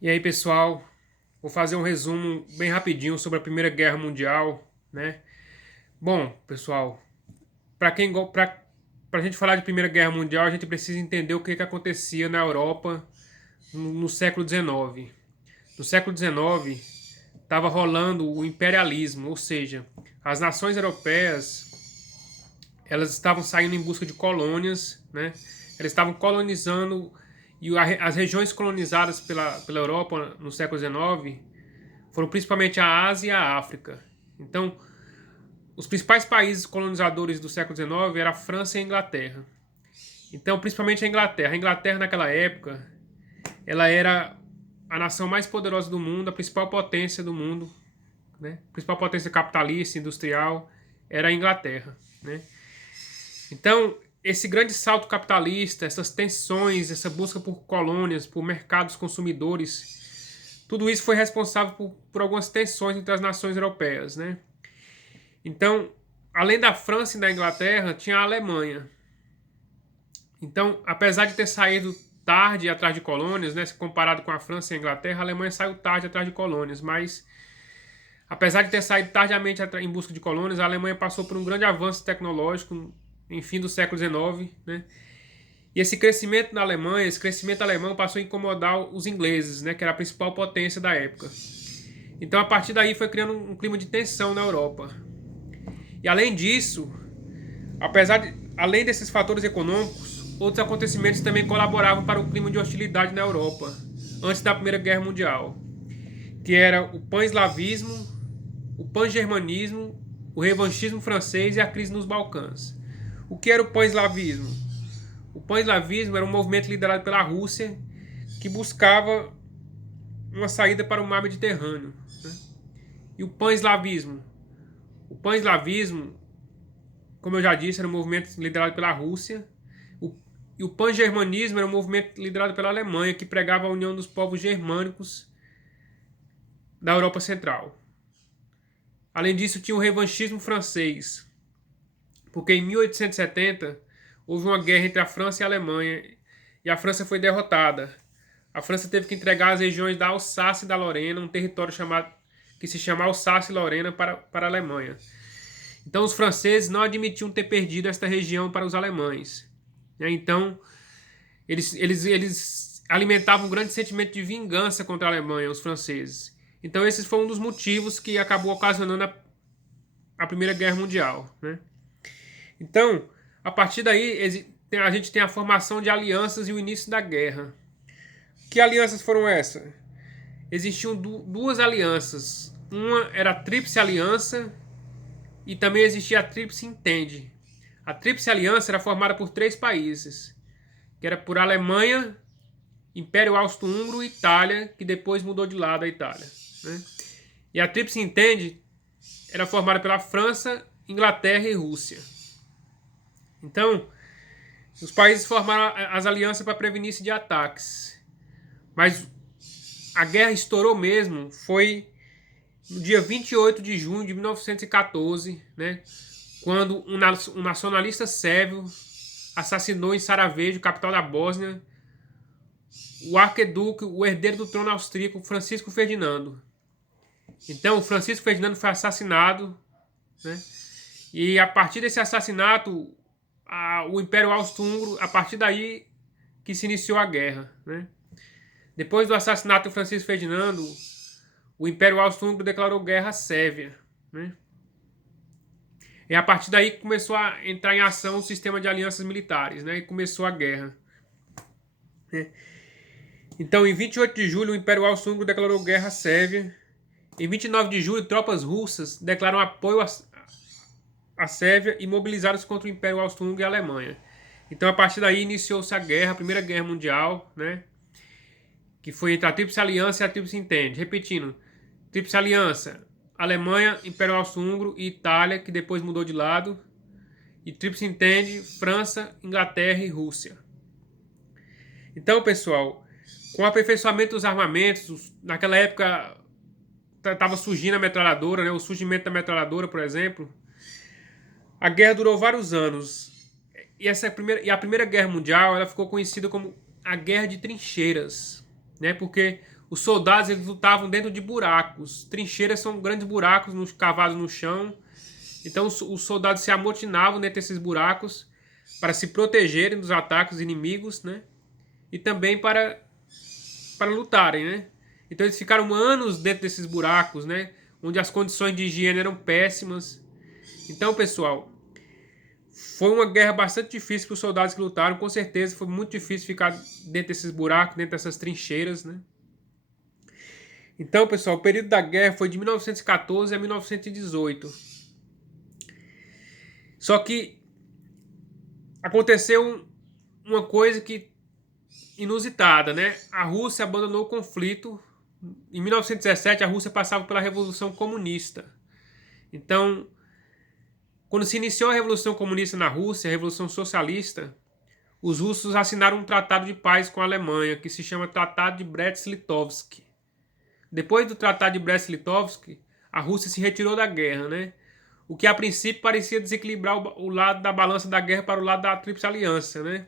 E aí, pessoal, vou fazer um resumo bem rapidinho sobre a Primeira Guerra Mundial, né? Bom, pessoal, para a gente falar de Primeira Guerra Mundial, a gente precisa entender o que que acontecia na Europa no século XIX. No século XIX, estava rolando o imperialismo, ou seja, as nações europeias elas estavam saindo em busca de colônias, né? Elas estavam colonizando e as regiões colonizadas pela Europa no século XIX foram principalmente a Ásia e a África. Então, os principais países colonizadores do século XIX eram a França e a Inglaterra. Então, principalmente a Inglaterra. A Inglaterra, naquela época, ela era a nação mais poderosa do mundo, a principal potência do mundo, né? A principal potência capitalista, industrial, era a Inglaterra, né? Então, esse grande salto capitalista, essas tensões, essa busca por colônias, por mercados consumidores, tudo isso foi responsável por algumas tensões entre as nações europeias, né? Então, além da França e da Inglaterra, tinha a Alemanha. Então, apesar de ter saído tarde atrás de colônias, né, se comparado com a França e a Inglaterra, a Alemanha saiu tarde atrás de colônias, mas apesar de ter saído tardiamente em busca de colônias, a Alemanha passou por um grande avanço tecnológico em fim do século XIX, né? E esse crescimento na Alemanha, esse crescimento alemão passou a incomodar os ingleses, né, que era a principal potência da época. Então, a partir daí foi criando um clima de tensão na Europa. E além disso, além desses fatores econômicos, outros acontecimentos também colaboravam para o clima de hostilidade na Europa, antes da Primeira Guerra Mundial, que era o pan-eslavismo, o pan-germanismo, o revanchismo francês e a crise nos Balcãs. O que era o pan-eslavismo? O pan-eslavismo era um movimento liderado pela Rússia que buscava uma saída para o mar Mediterrâneo, né? E o pan-eslavismo? O pan-eslavismo, como eu já disse, era um movimento liderado pela Rússia. E o pan-germanismo era um movimento liderado pela Alemanha, que pregava a união dos povos germânicos da Europa Central. Além disso, tinha o revanchismo francês, porque em 1870 houve uma guerra entre a França e a Alemanha, e a França foi derrotada. A França teve que entregar as regiões da Alsácia e da Lorena, um território que se chama Alsácia e Lorena, para a Alemanha. Então os franceses não admitiam ter perdido esta região para os alemães, né? Então eles alimentavam um grande sentimento de vingança contra a Alemanha, os franceses. Então esse foi um dos motivos que acabou ocasionando a Primeira Guerra Mundial, né? Então, a partir daí, a gente tem a formação de alianças e o início da guerra. Que alianças foram essas? Existiam duas alianças. Uma era a Tríplice Aliança e também existia a Tríplice Entende. A Tríplice Aliança era formada por três países, que era por Alemanha, Império Austro-Húngaro e Itália, que depois mudou de lado a Itália, né? E a Tríplice Entende era formada pela França, Inglaterra e Rússia. Então, os países formaram as alianças para prevenir-se de ataques. Mas a guerra estourou mesmo foi no dia 28 de junho de 1914, né, quando um nacionalista sérvio assassinou em Sarajevo, capital da Bósnia, o arquiduque, o herdeiro do trono austríaco, Francisco Ferdinando. Então, o Francisco Ferdinando foi assassinado, né, e a partir desse assassinato, o Império Austro-Húngaro, a partir daí que se iniciou a guerra, né? Depois do assassinato de Francisco Ferdinando, o Império Austro-Húngaro declarou guerra à Sérvia, né? E a partir daí começou a entrar em ação o sistema de alianças militares, né? E começou a guerra, né? Então, em 28 de julho, o Império Austro-Húngaro declarou guerra à Sérvia. Em 29 de julho, tropas russas declararam apoio à Sérvia e mobilizaram-se contra o Império Austro-Húngaro e a Alemanha. Então, a partir daí, iniciou-se a guerra, a Primeira Guerra Mundial, né? Que foi entre a Tríplice Aliança e a Tríplice Entende. Repetindo, Tríplice Aliança, Alemanha, Império Austro-Húngaro e Itália, que depois mudou de lado. E Tríplice Entende, França, Inglaterra e Rússia. Então, pessoal, com o aperfeiçoamento dos armamentos, naquela época estava surgindo a metralhadora, né? O surgimento da metralhadora, por exemplo. A guerra durou vários anos. A Primeira Guerra Mundial ela ficou conhecida como a Guerra de Trincheiras, né? Porque os soldados eles lutavam dentro de buracos. Trincheiras são grandes buracos cavados no chão. Então os soldados se amotinavam dentro desses buracos para se protegerem dos ataques inimigos, né? E também para lutarem, né? Então eles ficaram anos dentro desses buracos, né? Onde as condições de higiene eram péssimas. Então, pessoal, foi uma guerra bastante difícil para os soldados que lutaram. Com certeza foi muito difícil ficar dentro desses buracos, dentro dessas trincheiras, né? Então, pessoal, o período da guerra foi de 1914 a 1918. Só que aconteceu uma coisa que inusitada, né? A Rússia abandonou o conflito. Em 1917, a Rússia passava pela Revolução Comunista. Então, quando se iniciou a Revolução Comunista na Rússia, a Revolução Socialista, os russos assinaram um tratado de paz com a Alemanha, que se chama Tratado de Brest-Litovsk. Depois do Tratado de Brest-Litovsk, a Rússia se retirou da guerra, né? O que a princípio parecia desequilibrar o lado da balança da guerra para o lado da Tríplice Aliança, né?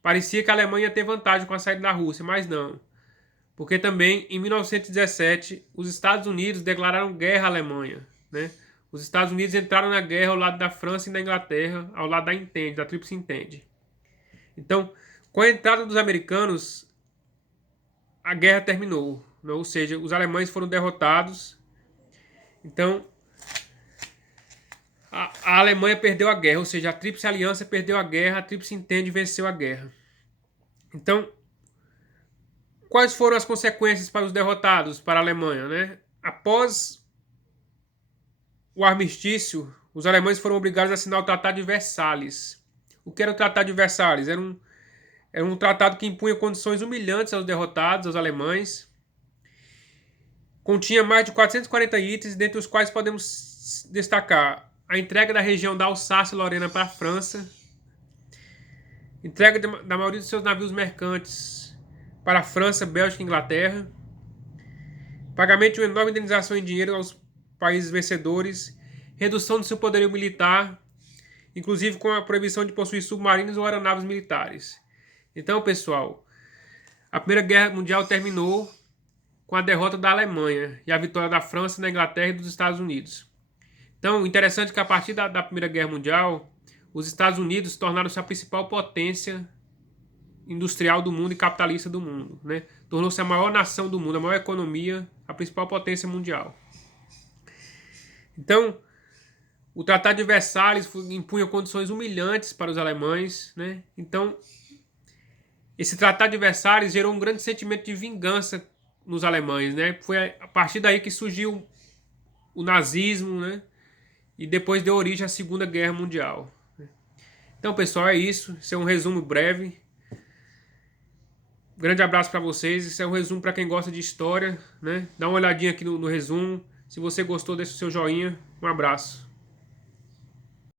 Parecia que a Alemanha ia ter vantagem com a saída da Rússia, mas não. Porque também, em 1917, os Estados Unidos declararam guerra à Alemanha, né? Os Estados Unidos entraram na guerra ao lado da França e da Inglaterra, ao lado da Entente, da Tríplice Entente. Então, com a entrada dos americanos, a guerra terminou, né? Ou seja, os alemães foram derrotados. Então, a Alemanha perdeu a guerra, ou seja, a Tríplice Aliança perdeu a guerra, a Tríplice Entente venceu a guerra. Então, quais foram as consequências para os derrotados, para a Alemanha, né? Após o armistício, os alemães foram obrigados a assinar o Tratado de Versalhes. O que era o Tratado de Versalhes? Era um tratado que impunha condições humilhantes aos derrotados, aos alemães. Continha mais de 440 itens, dentre os quais podemos destacar a entrega da região da Alsácia e Lorena para a França, entrega da maioria dos seus navios mercantes para a França, Bélgica e Inglaterra, pagamento de uma enorme indenização em dinheiro aos países vencedores, redução do seu poderio militar, inclusive com a proibição de possuir submarinos ou aeronaves militares. Então, pessoal, a Primeira Guerra Mundial terminou com a derrota da Alemanha e a vitória da França, da Inglaterra e dos Estados Unidos. Então, interessante que a partir da Primeira Guerra Mundial, os Estados Unidos tornaram-se a principal potência industrial do mundo e capitalista do mundo, né? Tornou-se a maior nação do mundo, a maior economia, a principal potência mundial. Então, o Tratado de Versalhes impunha condições humilhantes para os alemães, né? Então, esse Tratado de Versalhes gerou um grande sentimento de vingança nos alemães, né? Foi a partir daí que surgiu o nazismo, né? E depois deu origem à Segunda Guerra Mundial. Então, pessoal, é isso. Esse é um resumo breve. Grande abraço para vocês. Esse é um resumo para quem gosta de história, né? Dá uma olhadinha aqui no resumo. Se você gostou, deixa o seu joinha. Um abraço.